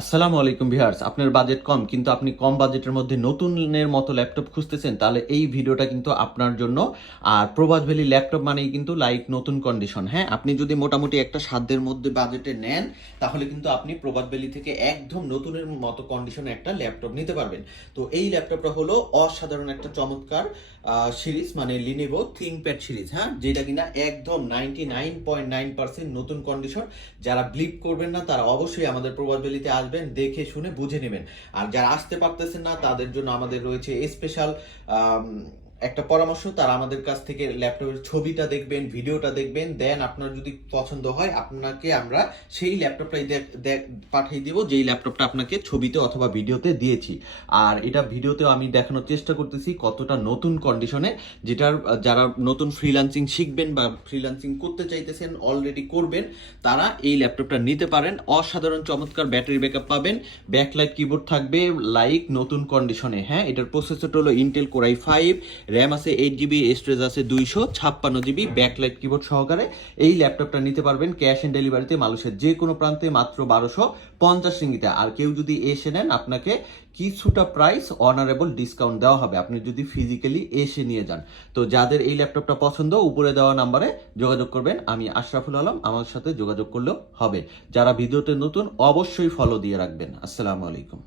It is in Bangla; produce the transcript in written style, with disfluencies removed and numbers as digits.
আসসালামু আলাইকুম ভিউয়ার্স, আপনার বাজেট কম কিন্তু আপনি কম বাজেটের মধ্যে নতুনের মতো ল্যাপটপ খুঁজতেছেন, তাহলে এই ভিডিওটা কিন্তু আপনার জন্য। আর প্রভাত ভ্যালি ল্যাপটপ মানেই কিন্তু লাইক নতুন কন্ডিশন। হ্যাঁ, আপনি যদি মোটামুটি একটা সাধ্যের মধ্যে বাজেটে নেন, তাহলে কিন্তু আপনি প্রভাত ভ্যালি থেকে একদম নতুনের মতো কন্ডিশনে একটা ল্যাপটপ নিতে পারবেন। তো এই ল্যাপটপটা হলো অসাধারণ একটা চমৎকার সিরিজ, মানে লিনেভো থিংকপ্যাড সিরিজ। হ্যাঁ, যেটা কিনা একদম 99.9% নতুন কন্ডিশন। যারা ব্লিপ করবেন না তারা অবশ্যই আমাদের প্রভাত ভ্যালিতে আসবেন, দেখে শুনে বুঝে নেবেন। আর যারা আসতে পারতেছেন না তাদের জন্য আমাদের রয়েছে স্পেশাল একটা পরামর্শ। তারা আমাদের কাছ থেকে ল্যাপটপের ছবিটা দেখবেন, ভিডিওটা দেখবেন, দেন আপনার যদি পছন্দ হয় আপনাকে আমরা সেই ল্যাপটপটাই পাঠিয়ে দিব, যেই ল্যাপটপটা আপনাকে ছবিতে অথবা ভিডিওতে দিয়েছি। আর এটা ভিডিওতেও আমি দেখানোর চেষ্টা করতেছি কতটা নতুন কন্ডিশনে, যেটার যারা নতুন ফ্রিল্যান্সিং শিখবেন বা ফ্রিল্যান্সিং করতে চাইতেছেন, অলরেডি করবেন, তারা এই ল্যাপটপটা নিতে পারেন। অসাধারণ চমৎকার ব্যাটারি ব্যাকআপ পাবেন, ব্যাকলাইট কিবোর্ড থাকবে লাইক নতুন কন্ডিশনে। হ্যাঁ, এটার প্রসেসরটা হলো ইন্টেল কোর i5, র্যাম আছে 8 GB, স্টোরেজ আছে 256 GB, ব্যাকলাইট কিবোর্ড সহকারে এই ল্যাপটপটা নিতে পারবেন ক্যাশ অন ডেলিভারিতে মালয়েশিয়ার যে কোনো প্রান্তে মাত্র 1250 রিঙ্গিতে। আর কেউ যদি এসে নেন, আপনাকে কিছুটা প্রাইস অনারেবল ডিসকাউন্ট দেওয়া হবে আপনি যদি ফিজিক্যালি এসে নিয়ে যান। তো যাদের এই ল্যাপটপটা পছন্দ, উপরে দেওয়া নাম্বারে যোগাযোগ করবেন। আমি আশরাফুল আলম, আমার সাথে যোগাযোগ করলেও হবে। যারা ভিডিওতে নতুন অবশ্যই ফলো দিয়ে রাখবেন। আসসালামু আলাইকুম।